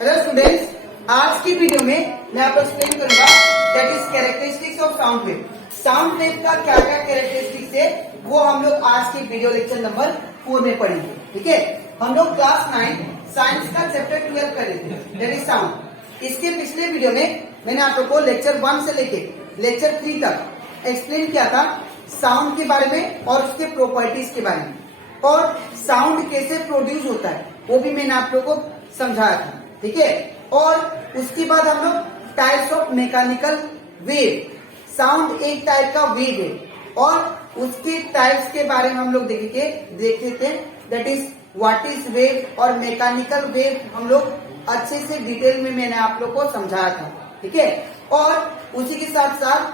Hello students, आज की video में मैं आपको एक्सप्लेन करूंगा that is characteristics of sound wave. Sound wave का क्या क्या कैरेक्टरिस्टिक्स है वो हम लोग आज की वीडियो लेक्चर नंबर 4 में पढ़ेंगे। ठीक है, हम लोग क्लास 9 साइंस का चैप्टर 12 कर रहे थे दैट इज साउंड। इसके पिछले वीडियो में मैंने आप लोग को लेक्चर 1 से लेके लेक्चर 3 तक एक्सप्लेन किया था साउंड के बारे में और उसके प्रॉपर्टीज के बारे में, और साउंड कैसे प्रोड्यूस होता है वो भी मैंने आप लोग को समझाया था। ठीक है, और उसके बाद हम लोग types of mechanical wave, sound एक टाइप का वेव है और उसके टाइप्स के बारे में हम लोग देखे थे that is what is wave और मैकेनिकल वेव हम लोग अच्छे से डिटेल में मैंने आप लोग को समझाया था। ठीक है, और उसी के साथ साथ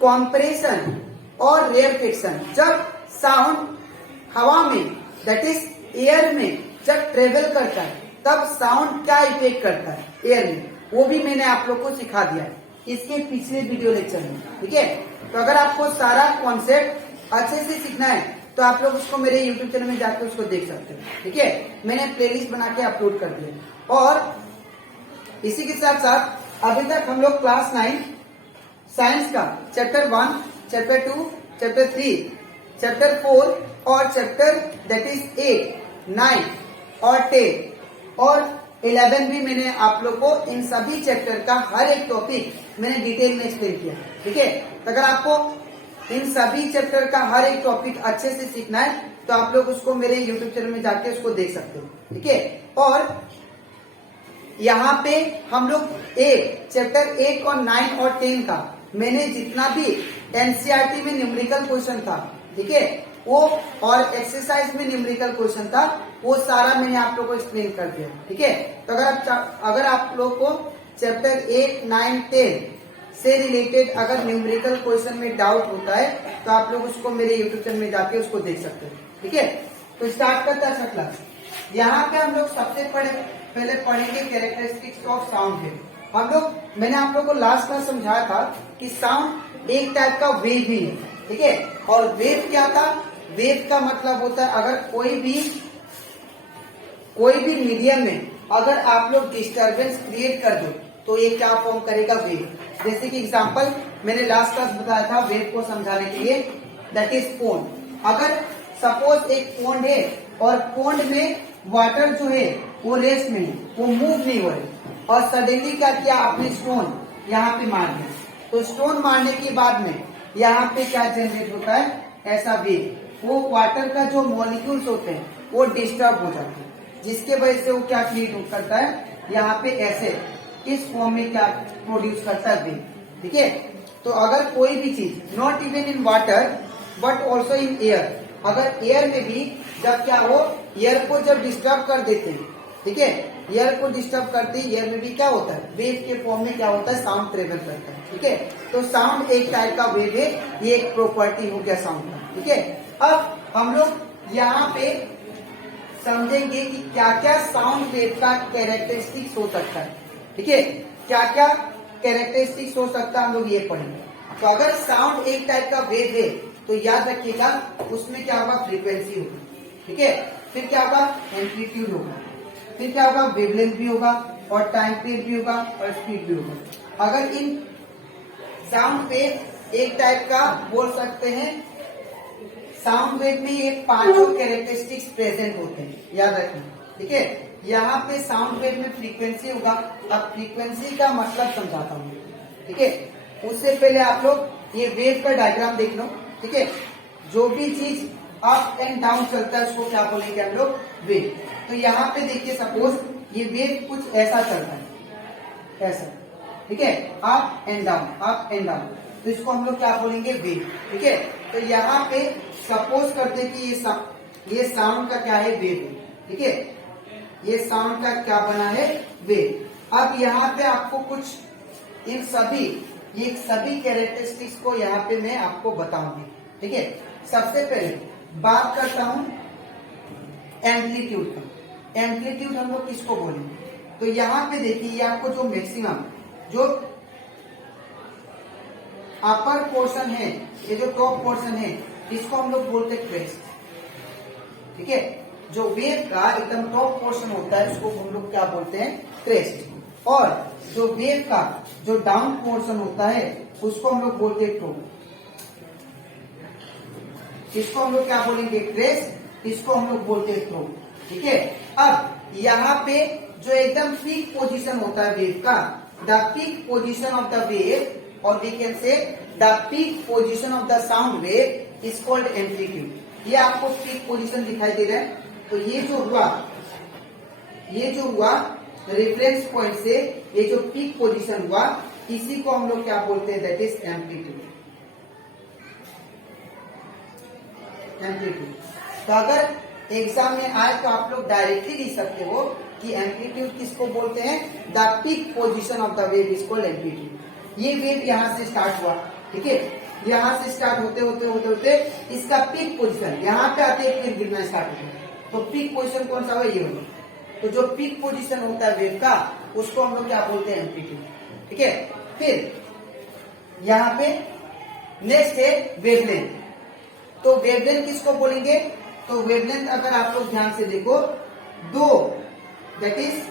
कॉम्प्रेशन और रेयरफिक्शन, जब साउंड हवा में दैट इज एयर में जब ट्रेवल करता है तब साउंड क्या इफेक्ट करता है एयर में, वो भी मैंने आप लोग को सिखा दिया है इसके पिछले वीडियो लेक्चर में। ठीक है, तो अगर आपको सारा कॉन्सेप्ट अच्छे से सीखना है तो आप लोग उसको मेरे यूट्यूब चैनल में जाकर उसको देख सकते हैं। ठीक है, मैंने प्लेलिस्ट बना के अपलोड कर दिया। और इसी के साथ साथ अभी तक हम लोग क्लास 9 साइंस का चैप्टर 1, चैप्टर 2, चैप्टर 3, चैप्टर 4 और चैप्टर दैट इज 8, 9 और 10 और 11 भी मैंने आप लोग को इन सभी चैप्टर का हर एक टॉपिक मैंने डिटेल में एक्सप्लेन किया। ठीक है, तो अगर आपको इन सभी चैप्टर का हर एक टॉपिक अच्छे से सीखना है तो आप लोग उसको मेरे यूट्यूब चैनल में जाके उसको देख सकते हो। ठीक है, और यहाँ पे हम लोग चैप्टर 8 और 9 और 10 का मैंने जितना भी एनसीईआरटी में न्यूमेरिकल क्वेश्चन था, ठीक है, वो और एक्सरसाइज में न्यूमेरिकल क्वेश्चन था, वो सारा मैंने आप लोग को एक्सप्लेन कर दिया। ठीक है, तो अगर आप लोग को चैप्टर 8, 9, 10 से रिलेटेड अगर न्यूमेरिकल क्वेश्चन में डाउट होता है तो आप लोग उसको मेरे यूट्यूब चैनल में जाके उसको देख सकते हो। ठीक है, तो स्टार्ट करते हैं अच्छा क्लास। यहाँ पे हम लोग सबसे पहले पढ़ेंगे कैरेक्टरिस्टिक्स ऑफ साउंड वेव। हम लोग मैंने आप लोग को लास्ट क्लास समझाया था कि साउंड एक टाइप का वेव ही है। ठीक है, और वेव क्या था, वेव का मतलब होता है अगर कोई भी मीडियम में अगर आप लोग डिस्टरबेंस क्रिएट कर दो तो ये क्या फॉर्म करेगा, वेव। जैसे कि एग्जांपल मैंने लास्ट क्लास बताया था वेव को समझाने के लिए दैट इज पोंड। अगर सपोज एक पोंड है और पोंड में वाटर जो है वो रेस्ट में है, वो मूव नहीं हो रही, और सडनली क्या किया आपने, स्टोन यहाँ पे मार दिया, तो स्टोन मारने के बाद में यहाँ पे क्या जनरेट होता है, ऐसा वेव। वो वाटर का जो मॉलिक्यूल्स होते हैं वो डिस्टर्ब हो जाते हैं, जिसके वजह से वो क्या क्रिएट करता है, यहाँ पे ऐसे इस फॉर्म में क्या प्रोड्यूस करता है, वेव। ठीक है, तो अगर कोई भी चीज not even in water but also in air, अगर एयर में भी जब क्या हो, एयर को जब डिस्टर्ब कर देते हैं, ठीक है, एयर को डिस्टर्ब करते ही एयर में भी क्या होता है, वेव के फॉर्म में क्या होता है, साउंड ट्रेवल करता है। ठीक है, तो साउंड एक टाइप का वेव है, ये एक प्रॉपर्टी हो गया साउंड का। ठीक है, अब हम लोग यहाँ पे समझेंगे कि क्या क्या साउंड वेव का कैरेक्टरिस्टिक्स हो सकता है। ठीक है, क्या क्या कैरेक्टरिस्टिक्स हो सकता है हम लोग ये पढ़ेंगे। तो अगर साउंड एक टाइप का वेव है तो याद रखिएगा उसमें क्या होगा, फ्रीक्वेंसी होगी। ठीक है, फिर क्या होगा, एम्पलीट्यूड होगा, फिर क्या होगा, वेवलेंथ भी होगा, और टाइम पीरियड भी होगा, और स्पीड भी होगा। अगर इन साउंड वेव एक टाइप का बोल सकते हैं, साउंड वेव में ये 5 कैरेक्टरिस्टिक्स प्रेजेंट होते हैं, याद रखना। ठीक है, यहाँ पे साउंड वेव में फ्रीक्वेंसी होगा। अब फ्रीक्वेंसी का मतलब समझाता हूँ। ठीक है, उससे पहले आप लोग ये वेव का डायग्राम देख लो। ठीक है, जो भी चीज अप एंड डाउन चलता है उसको क्या बोलेंगे हम लोग, वेव। तो यहाँ पे देखिए सपोज ये वेव कुछ ऐसा चलता है, ऐसा। ठीक है, up and down, up and down, तो इसको हम लोग क्या बोलेंगे, वेव। ठीक है, तो यहाँ पे सपोज करते कि ये साउंड का क्या है, वेव है। ठीक है, ये साउंड का क्या बना है, वेव। अब यहाँ पे आपको कुछ इन सभी कैरेक्टरिस्टिक्स को यहाँ पे मैं आपको बताऊंगी। ठीक है, सबसे पहले बात करता हूँ एम्पलीट्यूड का। एम्पलीट्यूड हम लोग किसको बोलेंगे, तो यहाँ पे देखिए ये आपको जो मैक्सिमम जो अपर पोर्शन है, ये जो टॉप पोर्शन है, इसको हम लोग बोलते हैं क्रेस्ट। ठीक है, जो वेव का एकदम टॉप पोर्शन होता है उसको हम लोग क्या बोलते हैं, क्रेस्ट। और जो वेव का जो डाउन पोर्शन होता है उसको हम लोग बोलते हैं टोन। इसको हम लोग क्या बोलेंगे? क्रेस्ट। इसको हम लोग बोलते हैं थ्रोन। ठीक है। अब यहाँ पे जो एकदम पीक पोजीशन होता है वेव का, the peak position of the wave, और we can say the peak position of the sound wave is called amplitude. ये आपको पीक पोजीशन दिखाई दे रहा है। तो ये जो हुआ रेफरेंस पॉइंट से ये जो पीक पोजीशन हुआ, इसी को हम लोग क्या बोलते हैं? That is amplitude. एम्पलीट्यूड। तो अगर एग्जाम में आए तो आप लोग डायरेक्टली लिख सकते हो कि एम्पलीट्यूड किसको बोलते हैं? The peak position of the wave is called amplitude. ये वेव यहां से स्टार्ट हुआ, ठीक है, यहां से स्टार्ट होते होते होते होते इसका पीक पोजीशन यहाँ पे आते हैं, फिर गिरना स्टार्ट होता है। तो पीक पोजीशन कौन सा हुआ? ये होगा। तो जो पीक पोजीशन होता है वेव का, उसको हम लोग क्या बोलते हैं? एम्पलीट्यूड। ठीक है। फिर यहाँ पे नेक्स्ट है वेवलेंथ। तो वेवलेंथ किसको बोलेंगे? तो वेवलेंथ अगर आप लोग ध्यान से देखो, दो, दैट इज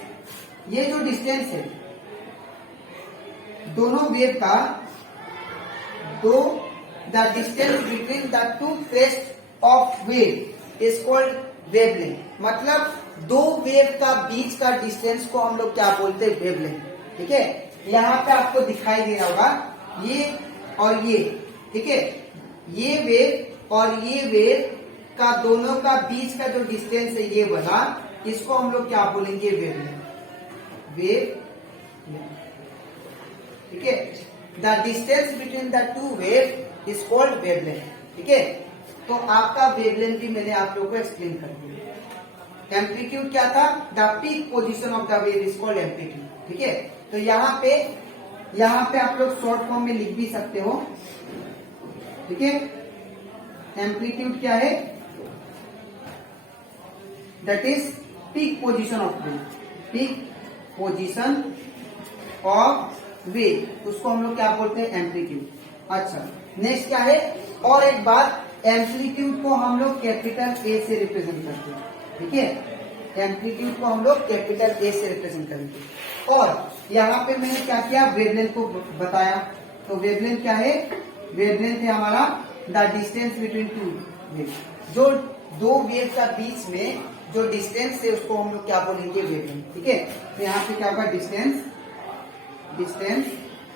ये जो डिस्टेंस है दोनों वेव का, the distance between the two crest of wave is called wavelength. मतलब दो वेव का बीच का डिस्टेंस को हम लोग क्या बोलते हैं? वेवलेंथ। ठीक है। यहाँ पे आपको दिखाई दे रहा होगा ये और ये, ठीक है, ये वेव और ये वेव का दोनों का बीच का जो डिस्टेंस है ये बना, इसको हम लोग क्या बोलेंगे? वेवलेंथ। वेव, ठीक है। The distance between the two wave is called wavelength. ठीक है। तो आपका वेवलेंथ भी मैंने आप लोगों को एक्सप्लेन कर दिया। एम्पलीट्यूड क्या था? The peak position of the wave is called amplitude. ठीक है। तो यहाँ पे आप लोग शॉर्ट फॉर्म में लिख भी सकते हो। ठीक है। एम्पलीट्यूड क्या है? That is peak position of wave. Peak position of wave, उसको हम लोग क्या बोलते हैं? एम्पलीट्यूड। अच्छा, नेक्स्ट क्या है? और एक बात, एम्पलीट्यूड को हम लोग कैपिटल ए से रिप्रेजेंट करते हैं। ठीक है। एम्पलीट्यूड को हम लोग कैपिटल ए से रिप्रेजेंट करेंगे। और यहाँ पे मैंने क्या किया? वेवलेंथ को बताया। तो वेवलेंथ क्या है? वेवलेंथ है हमारा the distance between two wave. जो दो वेव का बीच में जो डिस्टेंस है उसको हम लोग क्या बोलेंगे? वेवलेंथ। ठीक है। तो यहाँ पे क्या होगा? Distance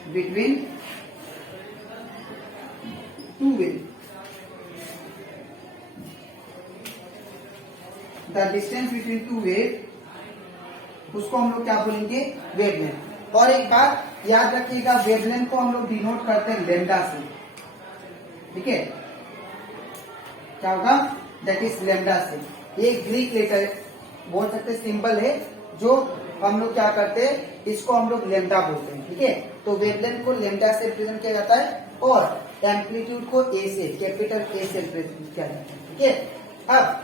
between two wave. The distance between two wave, उसको हम लोग क्या बोलेंगे? वेवलेंथ। और एक बात याद रखिएगा, वेवलेंथ को हम लोग डिनोट करते हैं लैम्डा से। ठीक है। क्या होगा? दैट इज लैम्डा से। ये ग्रीक लेटर बोल सकते सिंबल है, जो हम लोग क्या करते हैं? इसको हम लोग लैम्डा बोलते हैं। ठीक है। तो वेवलेंथ को लैम्डा से रिप्रेजेंट किया जाता है और एम्पलीट्यूड को ए से, कैपिटल ए से रिप्रेजेंट किया जाता है। ठीक है। अब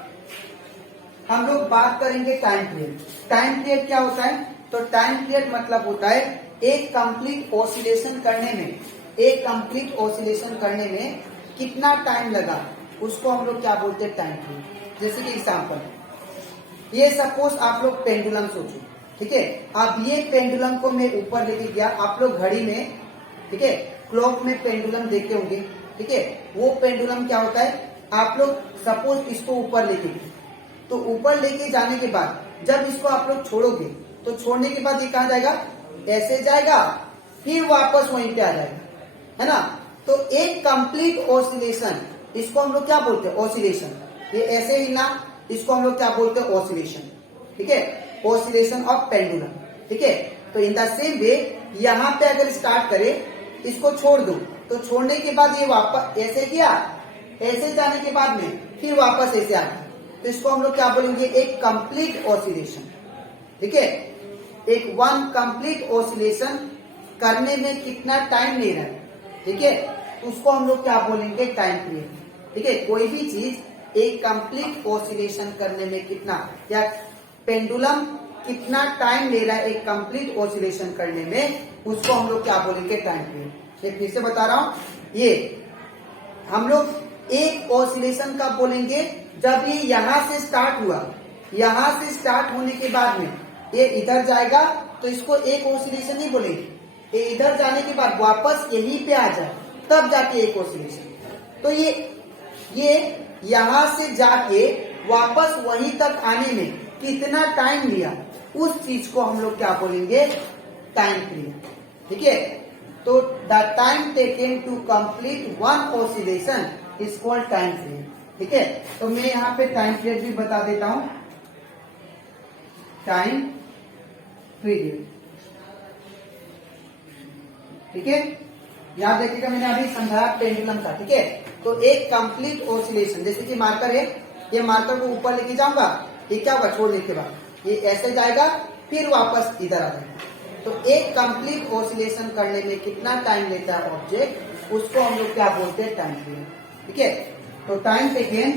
हम लोग बात करेंगे टाइम पीरियड। टाइम पीरियड क्या होता है? तो टाइम पीरियड मतलब होता है एक कंप्लीट ऑसिलेशन करने में कितना टाइम लगा, उसको हम लोग क्या बोलते हैं? Time period. जैसे कि एग्जांपल, ये सपोज आप लोग पेंडुलम सोचो। ठीक है। अब ये पेंडुलम को मैं ऊपर लेके गया, आप लोग घड़ी में, ठीक है, क्लॉक में पेंडुलम देखे होंगे। ठीक है। वो पेंडुलम क्या होता है? आप लोग सपोज इसको ऊपर लेके गए, तो ऊपर लेके जाने के बाद जब इसको आप लोग छोड़ोगे, तो छोड़ने के बाद ये कहाँ जाएगा? ऐसे जाएगा, फिर वापस वहीं पे आ जाएगा, है ना। तो एक कंप्लीट ऑसिलेशन, इसको हम लोग क्या बोलते हैं? ऑसिलेशन। ये ऐसे ही ना, इसको हम लोग क्या बोलते हैं? ऑसिलेशन। ठीक है। Oscillation of pendulum. ठीक है। तो इन द सेम वे यहाँ पे अगर स्टार्ट करें, इसको छोड़ दो, तो छोड़ने के बाद ये वापस ऐसे किया, ऐसे जाने के बाद में फिर वापस ऐसे आ गया, तो इसको हम लोग क्या बोलेंगे? एक कंप्लीट ऑसिलेशन। ठीक है। एक वन कंप्लीट ऑसिलेशन करने में कितना टाइम ले रहा है, ठीक है, तो उसको हम लोग क्या बोलेंगे? Time period. ठीक है। कोई भी चीज एक कंप्लीट ऑसिलेशन करने में कितना, या पेंडुलम कितना टाइम ले रहा है एक कंप्लीट ऑसिलेशन करने में, उसको हम लोग क्या बोलेंगे? Time period. ये फिर से बता रहा हूं, ये हम लोग एक ऑसिलेशन कब बोलेंगे? जब ये यहां से स्टार्ट हुआ, यहां से स्टार्ट होने के बाद में ये इधर जाएगा, तो इसको एक ऑसिलेशन नहीं बोलेंगे। इधर जाने के बाद वापस यहीं पे आ जाए तब जाके एक ऑसिलेशन। तो ये यहां से जाके वापस वहीं तक आने में कितना टाइम लिया, उस चीज को हम लोग क्या बोलेंगे, टाइम पीरियड। ठीक है, तो the time taken to complete one oscillation is called time period. ठीक है, तो मैं यहाँ पे टाइम पीरियड भी बता देता हूं, टाइम पीरियड। ठीक है, यहां देखिएगा मैंने अभी समझाया पेंडुलम का। ठीक है, तो एक कंप्लीट ऑसिलेशन, जैसे कि मार्कर है, ये मार्कर को ऊपर लेके जाऊंगा, ये क्या होगा, छोड़ने के बाद ये ऐसे जाएगा, फिर वापस इधर आ जाएगा। तो एक कंप्लीट ऑसिलेशन करने में कितना टाइम लेता है ऑब्जेक्ट, उसको हम लोग क्या बोलते हैं, टाइम पीरियड। ठीक है, तो time taken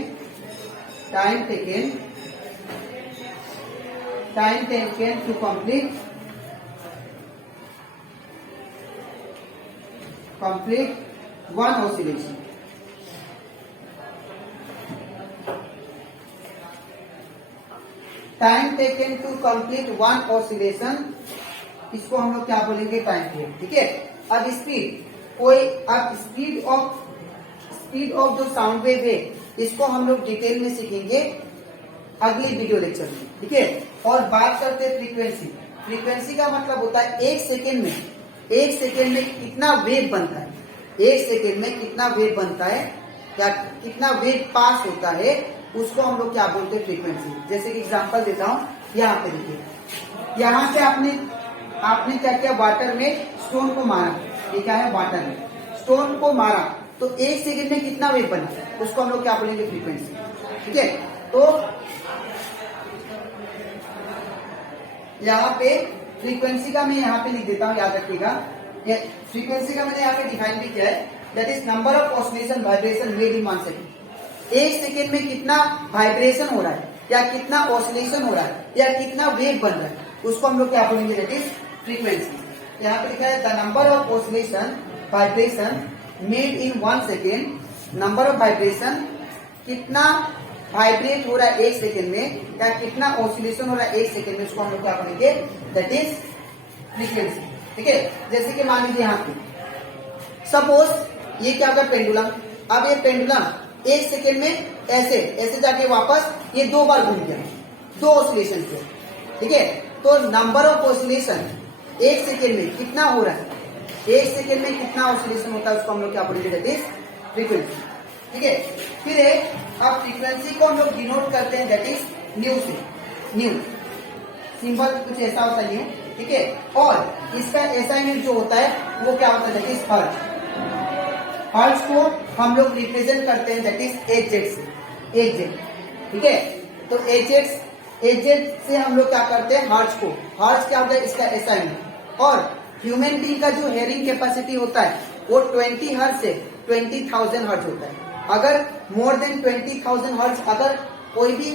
to complete one oscillation. Time taken to complete one oscillation, इसको हम लोग क्या बोलेंगे, टाइम पीरियड। ठीक है, अब स्पीड ऑफ जो साउंड वेव है, इसको हम लोग डिटेल में सीखेंगे अगली वीडियो लेक्चर में। ठीक है, और बात करते हैं फ्रीक्वेंसी। फ्रीक्वेंसी का मतलब होता है एक सेकेंड में कितना वेव बनता है, एक सेकेंड में कितना वेव बनता है या कितना वेव पास होता है, उसको हम लोग क्या बोलते हैं, फ्रीक्वेंसी। जैसे कि एग्जांपल देता हूं, यहाँ पे देखिए, यहाँ से आपने क्या किया, वाटर में स्टोन को मारा, ये क्या है, वाटर में स्टोन को मारा, तो एक सेकेंड में कितना वेव बना, उसको हम लोग क्या बोलेंगे, फ्रीक्वेंसी। ठीक है, तो यहाँ पे फ्रीक्वेंसी का मैं यहाँ पे लिख देता हूँ, याद रखिएगा। फ्रीक्वेंसी का मैंने यहाँ पे डिफाइन भी किया है, that is number of oscillation vibration made in 1 second. एक सेकेंड में कितना वाइब्रेशन हो रहा है या कितना ऑसिलेशन हो रहा है या कितना वेव बन रहा है, उसको हम लोग क्या बोलेंगे, दैट इज फ्रीक्वेंसी। यहाँ पे लिखा है the number of oscillation vibration made in 1 second, number of vibration, कितना वाइब्रेट हो रहा है एक सेकेंड में या कितना ऑसिलेशन हो रहा है एक सेकेंड में, उसको हम लोग क्या बोलेंगे, दैट इज फ्रीक्वेंसी। ठीक है, जैसे कि मान लीजिए यहाँ पे सपोज ये क्या होगा, पेंडुलम। अब ये पेंडुलम एक सेकेंड में ऐसे जाके वापस ये 2 बार घूम गया, 2 ऑसिलेशन से। ठीक है, तो नंबर ऑफ ऑसिलेशन एक सेकेंड में कितना हो रहा है, एक सेकेंड में कितना ऑसिलेशन होता है, उसको हम लोग क्या बोलेंगे, दैट इज फ्रीक्वेंसी। ठीक है, फिर अब फ्रीक्वेंसी को हम लोग डिनोट करते हैं, दैट इज न्यू से। न्यू सिंबल कुछ ऐसा होता है, न्यू। ठीक है, और इसका ऐसा यूनिट जो होता है वो क्या होता है, दैट इज हर्ट्ज। हर्ट्ज को हम लोग रिप्रेजेंट करते हैं, दैट इज एचजेड से, एचजेड। ठीक है, तो एचजेड से हम लोग क्या करते हैं, हर्ट्ज को, हर्ट्ज क्या होता है, इसका ऐसा यूनिट। और ह्यूमन बीइंग का जो हेयरिंग कैपेसिटी होता है वो 20 हर्ट्ज से 20,000 हर्ट्ज होता है। अगर मोर देन 20,000 हर्ट्ज अगर कोई भी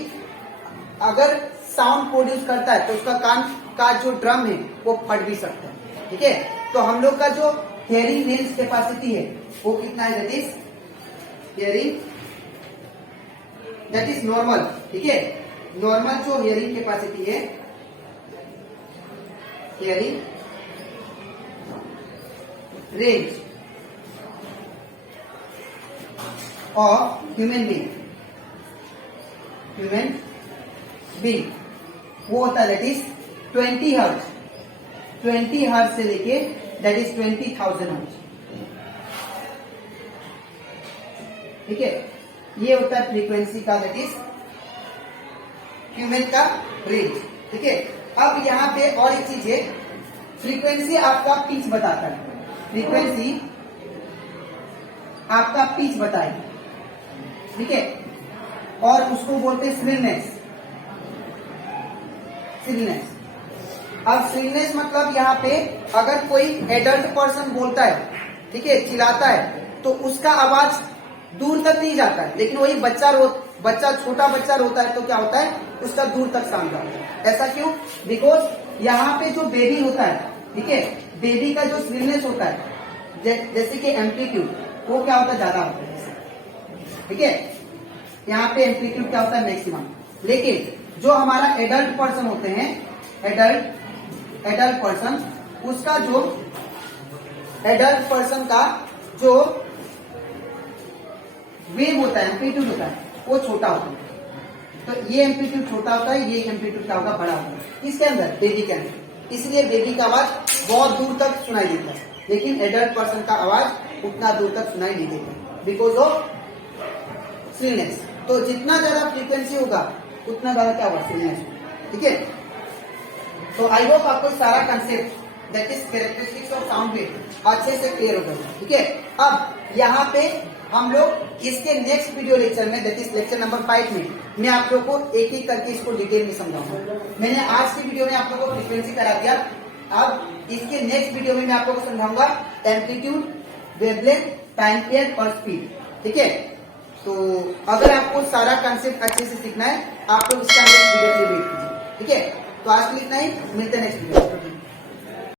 अगर साउंड प्रोड्यूस करता है तो उसका कान का जो ड्रम है वो फट भी सकता है। ठीक है, तो हम लोग का जो हियरिंग रेंज कैपेसिटी है वो कितना है, that is hearing, that is normal. ठीक है, नॉर्मल जो हियरिंग कैपेसिटी है, hearing range of human being वो होता है, दैट इज 20 हर्ट्ज, 20 हर्ट्ज से लेके दैट इज 20,000 हर्ट्ज। ठीक है, ये होता है फ्रीक्वेंसी का, दैट इज ह्यूमन का रेंज। ठीक है, अब यहाँ पे और एक चीज है, फ्रीक्वेंसी आपका पिच बताता है, फ्रीक्वेंसी आपका पिच बताएगी। ठीक है, और उसको बोलते हैं स्रिलनेस। अब स्रिलनेस मतलब यहाँ पे अगर कोई एडल्ट पर्सन बोलता है, ठीक है, चिल्लाता है, तो उसका आवाज दूर तक नहीं जाता है, लेकिन वही छोटा बच्चा रोता है तो क्या होता है, उसका दूर तक साउंड जाता है। ऐसा क्यों? बिकॉज यहाँ पे जो बेबी होता है, ठीक है, बेबी का जो स्रिलनेस होता है, जैसे कि एम्पलीट्यूड, वो क्या होता है, ज्यादा होता है। ठीक है, यहाँ पे एम्पलीट्यूड क्या होता है, मैक्सिमम। लेकिन जो हमारा एडल्ट पर्सन होते हैं, एडल्ट एडल्ट पर्सन, उसका जो एडल्ट पर्सन का जो वेव होता है, एम्पलीट्यूड होता है, वो छोटा होता है। तो ये एम्पलीट्यूड छोटा होता है, ये एम्पलीट्यूड क्या होगा, बड़ा होगा। इसके अंदर, बेबी के अंदर, इसलिए बेबी का आवाज बहुत दूर तक सुनाई देता है, लेकिन एडल्ट पर्सन का आवाज उतना दूर तक सुनाई नहीं देता, बिकॉज ऑफ स्लीनेस। तो जितना ज्यादा फ्रीक्वेंसी होगा उतना ज्यादा क्या होगा, स्लीनेस। ठीक है, तो आई होप आपको सारा concept that is characteristics of sound wave अच्छे से क्लियर हो गया। ठीक है, अब यहाँ पे हम लोग इसके नेक्स्ट वीडियो लेक्चर में, दैट इज लेक्चर नंबर 5 में, मैं आप लोग को एक एक करके इसको डिटेल में समझाऊंगा। मैंने आज की वीडियो में आप लोगों को फ्रीक्वेंसी करा दिया, अब इसके नेक्स्ट वीडियो में मैं आप लोगों को समझाऊंगा एम्पलीट्यूड, वेवलेंथ, टाइम पीरियड और स्पीड। ठीक है, तो अगर आपको सारा कंसेप्ट अच्छे से सीखना है, आप लोग इसका नेक्स्ट वीडियो के लिए वेट कीजिए। ठीक है, तो आज के लिए इतना ही, मिलते हैं नेक्स्ट वीडियो।